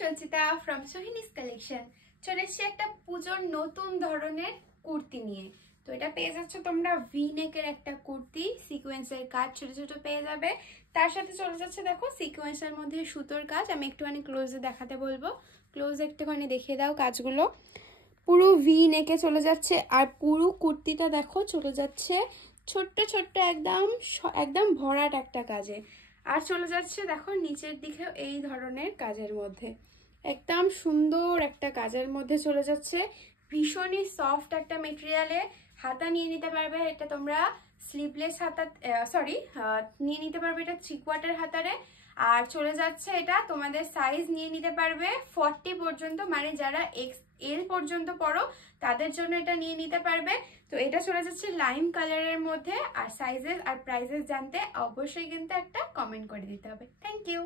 Sanchita from Sohini's collection. চলে এসেছি একটা পুজোর নতুন ধরনের কুর্তি নিয়ে। তো এটা পেয়ে যাচ্ছ তোমরা ভি নেকের একটা কুর্তি, সিকোয়েন্সের কাজ ছোট ছোট পেয়ে যাবে। তার সাথে চলে যাচ্ছে দেখো সিকোয়েন্সের মধ্যে সুতোর কাজ। আমি একটুখানি ক্লোজে দেখাতে বলবো, ক্লোজ একটুখানি দেখিয়ে দাও কাজগুলো। পুরো ভি নেকে চলে যাচ্ছে আর পুরো কুর্তিটা দেখো চলে যাচ্ছে ছোট্ট ছোট্ট একদম একদম ভরাট একটা কাজে। আর চলে যাচ্ছে দেখো নিচের দিকেও এই ধরনের কাজের মধ্যে, একদম সুন্দর একটা কাজের মধ্যে চলে যাচ্ছে। ভীষণই সফট একটা মেটেরিয়ালে হাতা নিয়ে নিতে পারবে। এটা তোমরা স্লিভলেস হাতা নিয়ে নিতে পারবে, এটা 3/4 হাতারে। আর চলে যাচ্ছে এটা তোমাদের সাইজ নিয়ে নিতে পারবে 40 পর্যন্ত, মানে যারা XL পর্যন্ত পড়ো তাদের জন্য এটা নিয়ে নিতে পারবে। তো এটা চলে যাচ্ছে লাইম কালারের মধ্যে। আর সাইজেস আর প্রাইসেস জানতে অবশ্যই কিন্তু একটা কমেন্ট করে দিতে হবে। Thank you.